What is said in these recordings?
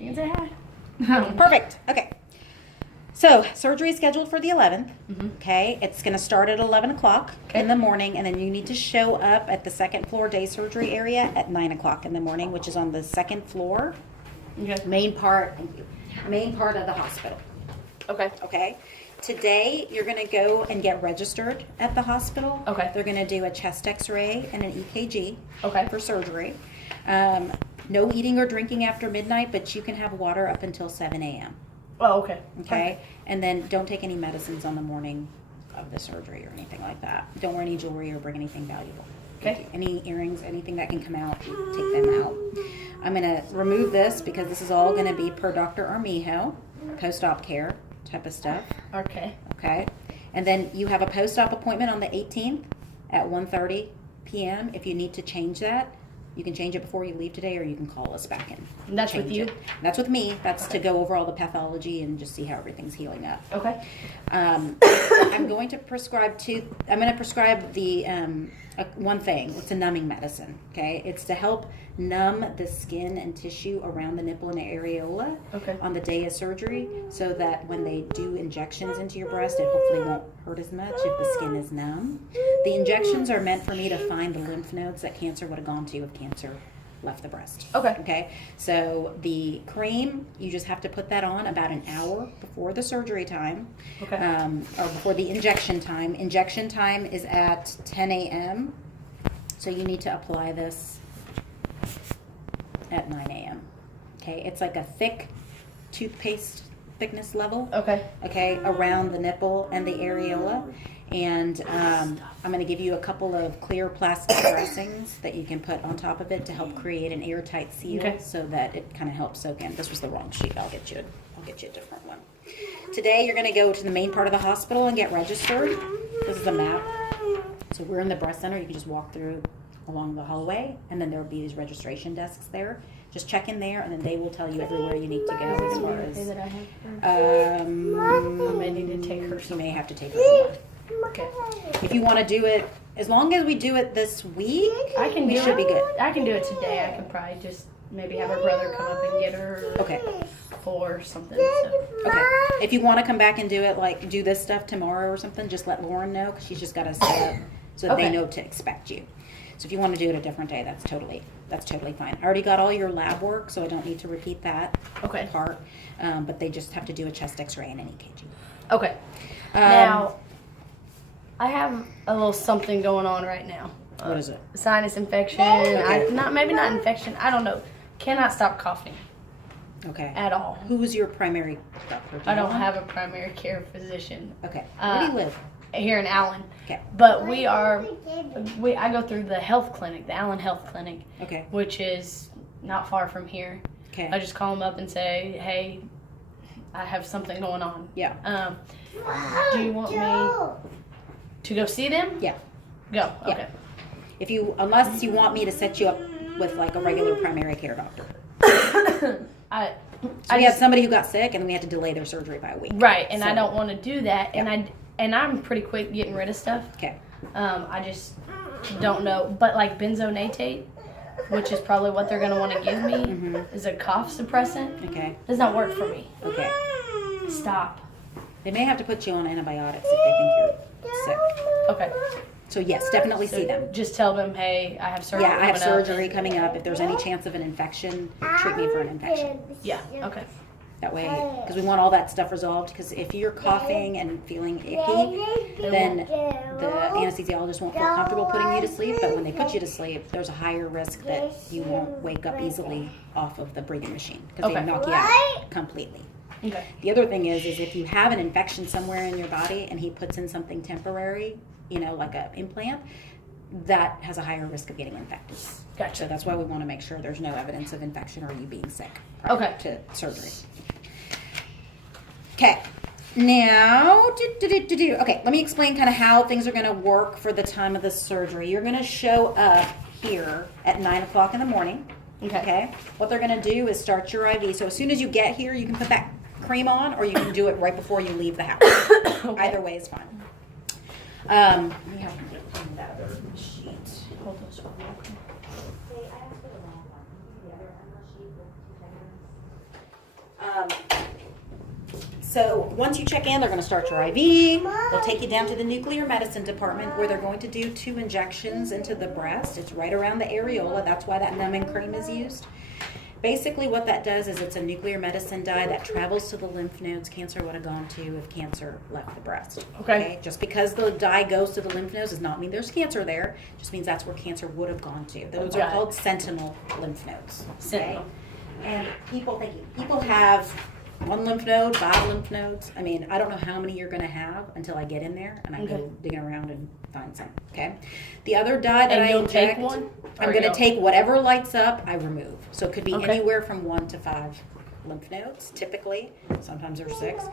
You can say hi. Perfect. Okay. So surgery is scheduled for the 11th. Okay. It's going to start at 11 o'clock in the morning, and then you need to show up at the second floor day surgery area at 9 o'clock in the morning, which is on the second floor, main part of the hospital. Okay. Okay. Today, you're going to go and get registered at the hospital. Okay. They're going to do a chest x-ray and an EKG for surgery. No eating or drinking after midnight, but you can have water up until 7 a.m. Oh, okay. Okay. And then don't take any medicines on the morning of the surgery or anything like that. Don't wear any jewelry or bring anything valuable. Okay. Any earrings, anything that can come out, take them out. I'm going to remove this because this is all going to be per Dr. Armijo, post-op care type of stuff. Okay. Okay. And then you have a post-op appointment on the 18th at 1:30 p.m. If you need to change that, you can change it before you leave today, or you can call us back and that's with change you? it. That's with me. That's to go over all the pathology and just see how everything's healing up. Okay. I'm going to prescribe the one thing. It's a numbing medicine. Okay. It's to help numb the skin and tissue around the nipple and the areola on the day of surgery, so that when they do injections into your breast, it hopefully won't hurt as much if the skin is numb. The injections are meant for me to find the lymph nodes that cancer would have gone to if cancer left the breast. Okay. So the cream, you just have to put that on about an hour before the surgery time, or before the injection time. Injection time is at 10 a.m. So you need to apply this at 9 a.m. Okay. It's like a thick toothpaste thickness level. Okay. Around the nipple and the areola. And I'm going to give you a couple of clear plastic dressings that you can put on top of it to help create an airtight seal, so that it kind of helps soak in. This was the wrong sheet. I'll get you a different one. Today you're going to go to the main part of the hospital and get registered. This is a map. So we're in the breast center. You can just walk through along the hallway, and then there will be these registration desks there. Just check in there, and then they will tell you everywhere you need to go as far as. I may need to take her. You may have to take her somewhere. Okay. If you want to do it, as long as we do it this week, we should be good. I can do it today. I can probably just maybe have her brother come up and get her. Okay. Or something. So. Okay. If you want to come back and do it, like do this stuff tomorrow or something, just let Lauren know, because she's just got to set up so that they know to expect you. So if you want to do it a different day, that's totally fine. I already got all your lab work, so I don't need to repeat that part. But they just have to do a chest X-ray and an EKG. Okay. Now, I have a little something going on right now. What is it? Sinus infection. Maybe not infection. I don't know. Cannot stop coughing. Okay. At all. Who's your primary doctor? I don't have a primary care physician. Okay. Where do you live? Here in Allen. Okay. But I go through the health clinic, the Allen Health Clinic. Okay. Which is not far from here. Okay. I just call them up and say, hey, I have something going on. Yeah. Do you want me to go see them? Yeah. Go. Okay. Yeah. Unless you want me to set you up with like a regular primary care doctor. We had somebody who got sick, and then we had to delay their surgery by a week. Right, and I don't want to do that, and I'm pretty quick getting rid of stuff. Okay. I just don't know, but like benzonatate, which is probably what they're going to want to give me, is a cough suppressant. Okay. Does not work for me. Okay. Stop. They may have to put you on antibiotics if they think you're sick. Okay. So yes, definitely see them. Just tell them, hey, I have surgery. Yeah, I have surgery coming up. If there's any chance of an infection, treat me for an infection. Yeah. Okay. That way, because we want all that stuff resolved. Because if you're coughing and feeling icky, then the anesthesiologist won't feel comfortable putting you to sleep. But when they put you to sleep, there's a higher risk that you won't wake up easily off of the breathing machine, because they knock you out completely. Okay. The other thing is if you have an infection somewhere in your body and he puts in something temporary, like an implant, that has a higher risk of getting infected. Gotcha. So that's why we want to make sure there's no evidence of infection or you being sick prior to surgery. Okay. Now, okay, let me explain kind of how things are going to work for the time of the surgery. You're going to show up here at 9 o'clock in the morning. Okay. What they're going to do is start your IV. So as soon as you get here, you can put that cream on, or you can do it right before you leave the house. Either way is fine. Let me have that other sheet. Hold those for me. So once you check in, they're going to start your IV. They'll take you down to the nuclear medicine department where they're going to do 2 injections into the breast. It's right around the areola. That's why that numbing cream is used. Basically what that does is it's a nuclear medicine dye that travels to the lymph nodes cancer would have gone to if cancer left the breast. Okay. Just because the dye goes to the lymph nodes does not mean there's cancer there. Just means that's where cancer would have gone to. Those are called sentinel lymph nodes. Sentinel. And people have 1 lymph node, 5 lymph nodes. I mean, I don't know how many you're going to have until I get in there and I go digging around and find some. Okay. The other dye that And I you'll inject, take one? I'm going to take whatever lights up, I remove. So it could be Okay. anywhere from 1 to 5 lymph nodes, typically. Sometimes there's 6.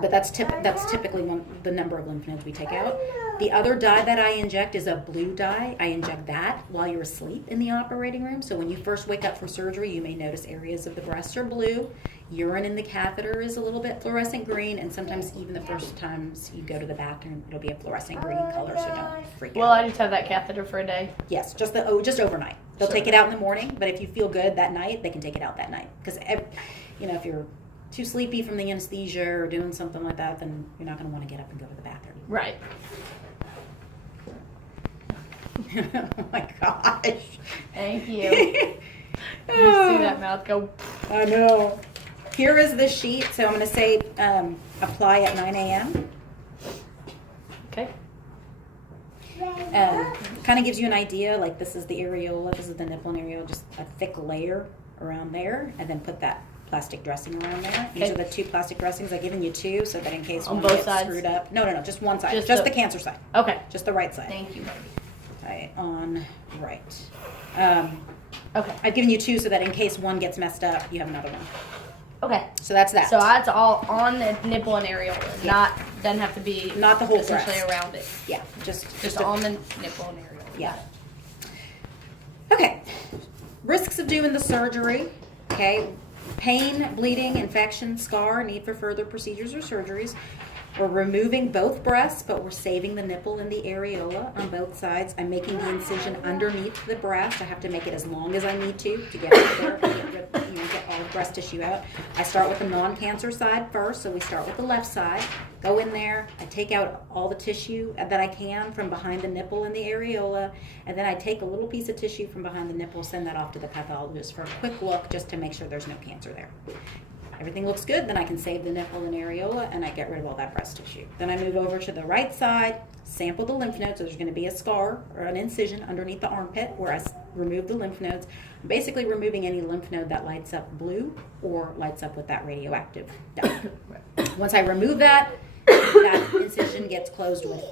But that's typically the number of lymph nodes we take out. The other dye that I inject is a blue dye. I inject that while you're asleep in the operating room. So when you first wake up for surgery, you may notice areas of the breast are blue. Urine in the catheter is a little bit fluorescent green, and sometimes even the first times you go to the bathroom, it'll be a fluorescent green color, so don't freak Well, out. I just have that catheter for a day. Yes, just overnight. They'll take it out in the morning, but if you feel good that night, they can take it out that night. Because, if you're too sleepy from the anesthesia or doing something like that, then you're not going to want to get up and go to the bathroom. Right. Oh my gosh. Thank you. You see that mouth go. I know. Here is the sheet. So I'm going to say apply at 9 a.m. Okay. Kind of gives you an idea, like this is the areola, this is the nipple and areola, just a thick layer around there, and then put that plastic dressing around there. These Okay. are the 2 plastic dressings. I've given you 2 so that in case On one both gets sides? screwed up. No, just one side. Just Just the- the cancer side. Okay. Just the right side. Thank you, baby. Right on right. Okay. I've given you 2 so that in case one gets messed up, you have another one. Okay. So that's that. So that's all on the nipple and areola. Not doesn't have to be Not the whole essentially breast. around it. Yeah, just On the nipple and areola. Yeah. Okay. Risks of doing the surgery. Okay. Pain, bleeding, infection, scar, need for further procedures or surgeries. We're removing both breasts, but we're saving the nipple and the areola on both sides. I'm making the incision underneath the breast. I have to make it as long as I need to get out there, get all the breast tissue out. I start with the non-cancer side first, so we start with the left side. Go in there, I take out all the tissue that I can from behind the nipple and the areola, and then I take a little piece of tissue from behind the nipple, send that off to the pathologist for a quick look just to make sure there's no cancer there. Everything looks good, then I can save the nipple and areola and I get rid of all that breast tissue. Then I move over to the right side, sample the lymph nodes. So there's going to be a scar or an incision underneath the armpit where I remove the lymph nodes. I'm basically removing any lymph node that lights up blue or lights up with that radioactive dye. Once I remove that incision gets closed with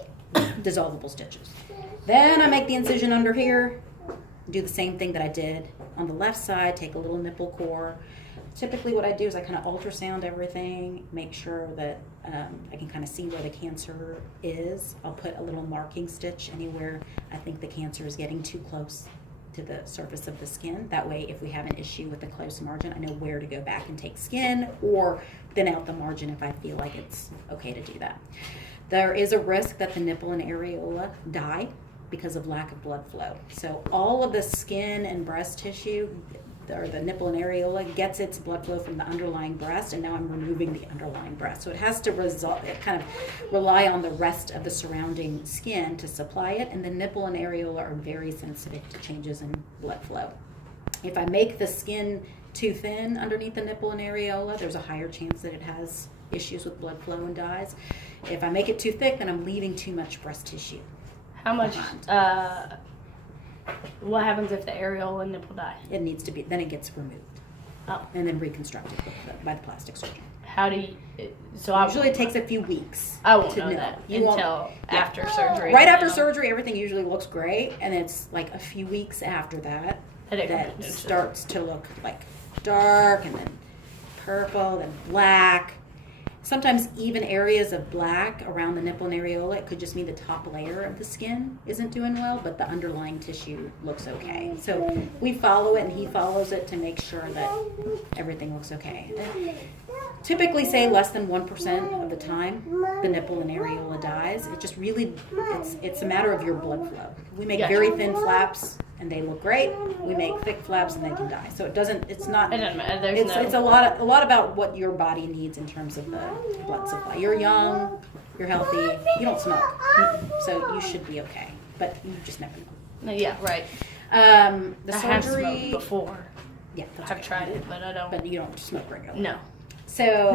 dissolvable stitches. Then I make the incision under here, do the same thing that I did on the left side, take a little nipple core. Typically what I do is I kind of ultrasound everything, make sure that I can kind of see where the cancer is. I'll put a little marking stitch anywhere I think the cancer is getting too close to the surface of the skin. That way, if we have an issue with the close margin, I know where to go back and take skin or thin out the margin if I feel like it's okay to do that. There is a risk that the nipple and areola die because of lack of blood flow. So all of the skin and breast tissue, or the nipple and areola, gets its blood flow from the underlying breast, and now I'm removing the underlying breast. So it has to kind of rely on the rest of the surrounding skin to supply it, and the nipple and areola are very sensitive to changes in blood flow. If I make the skin too thin underneath the nipple and areola, there's a higher chance that it has issues with blood flow and dies. If I make it too thick, then I'm leaving too much breast tissue. How much? What happens if the areola and nipple die? It needs to be, then it gets removed. Oh. And then reconstructed by the plastic surgeon. How do you? Usually it takes a few weeks. I won't to know that You won't- until after surgery. Right after surgery, everything usually looks great, and it's like a few weeks after that that starts to look like dark, and then purple, then black. Sometimes even areas of black around the nipple and areola, it could just mean the top layer of the skin isn't doing well, but the underlying tissue looks okay. So we follow it and he follows it to make sure that everything looks okay. Typically say less than 1% of the time the nipple and areola dies. It just really, it's a matter of your blood flow. We make very thin flaps and they look great, we make thick flaps and they can die. So it's not, It doesn't matter. There's it's a lot about what your body needs in terms of the blood supply. You're young, you're healthy, you don't smoke, so you should be okay. But you just never know. Yeah, right. The I have surgery smoked before. Yeah, that's I've okay. tried it, but I don't. But you don't smoke regularly. No. So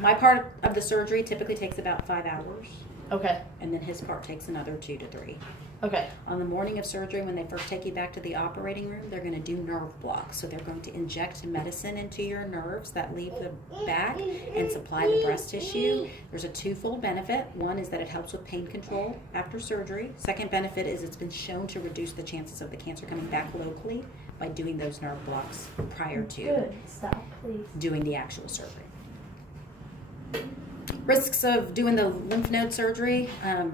my part of the surgery typically takes about 5 hours, Okay. and then his part takes another 2 to 3. Okay. On the morning of surgery, when they first take you back to the operating room, they're going to do nerve blocks. So they're going to inject medicine into your nerves that leave the back and supply the breast tissue. There's a twofold benefit. One is that it helps with pain control after surgery. Second benefit is it's been shown to reduce the chances of the cancer coming back locally by doing those nerve blocks prior to Good. Stop, please. doing the actual surgery. Risks of doing the lymph node surgery,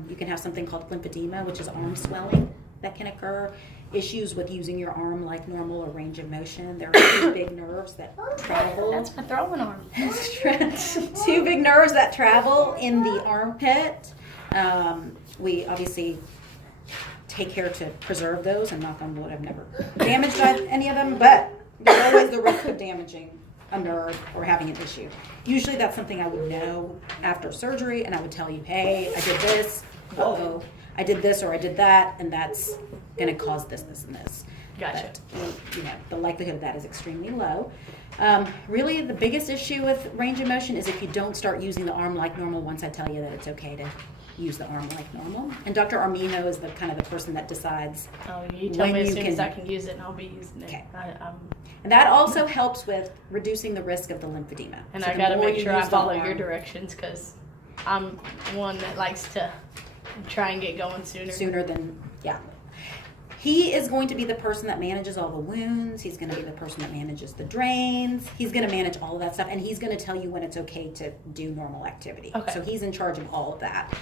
you can have something called lymphedema, which is arm swelling that can occur. Issues with using your arm like normal or range of motion. There are 2 big nerves that travel. That's my throwing arm. 2 big nerves that travel in the armpit. We obviously take care to preserve those, and knock on wood, I've never damaged any of them, but there's always the risk of damaging a nerve or having an issue. Usually that's something I would know after surgery, and I would tell you, hey, I did this, I did this or I did that, and that's going to cause this, this, and this. Gotcha. But, the likelihood of that is extremely low. Really, the biggest issue with range of motion is if you don't start using the arm like normal once I tell you that it's okay to use the arm like normal. And Dr. Armino is the person that decides. Oh, you tell when me as you soon as can- I can use it, and I'll be using it. Okay. I'm And that also helps with reducing the risk of the lymphedema. And So I the got to more make you sure I use the follow your arm- directions because I'm one that likes to try and get going sooner. than, yeah. He is going to be the person that manages all the wounds. He's going to be the person that manages the drains. He's going to manage all of that stuff, and he's going to tell you when it's okay to do normal activity. Okay. So he's in charge of all of that.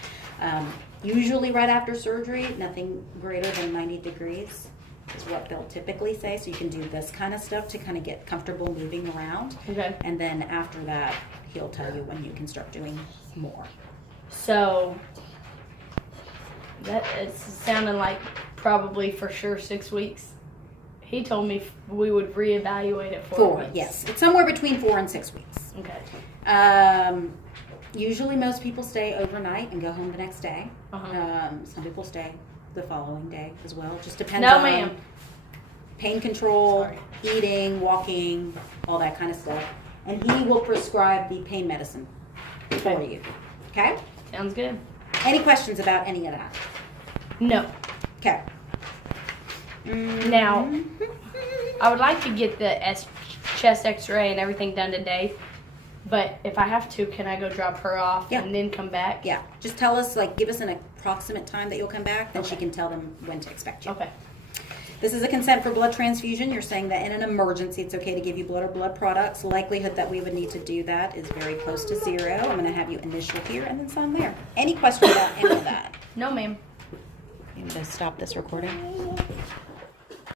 Usually right after surgery, nothing greater than 90 degrees is what they'll typically say. So you can do this kind of stuff to kind of get comfortable moving around. Okay. And then after that, he'll tell you when you can start doing more. So that it's sounding like probably for sure 6 weeks. He told me we would reevaluate it 4 weeks. Yes. It's somewhere between 4 and 6 weeks. Okay. Usually most people stay overnight and go home the next day. Uh-huh. Some people stay the following day as well. Just depends No, on ma'am. pain control, Sorry. eating, walking, all that kind of stuff. And he will prescribe the pain medicine for Okay. you. Okay? Sounds good. Any questions about any of that? No. Okay. Now, I would like to get the chest x-ray and everything done today. But if I have to, can I go drop her off Yeah. and then come back? Yeah. Just tell us, give us an approximate time that you'll come back. Then she Okay. can tell them when to expect you. Okay. This is a consent for blood transfusion. You're saying that in an emergency, it's okay to give you blood or blood products. Likelihood that we would need to do that is very close to 0. I'm going to have you initial here and then sign there. Any questions about any of that? No, ma'am. You need to stop this recording.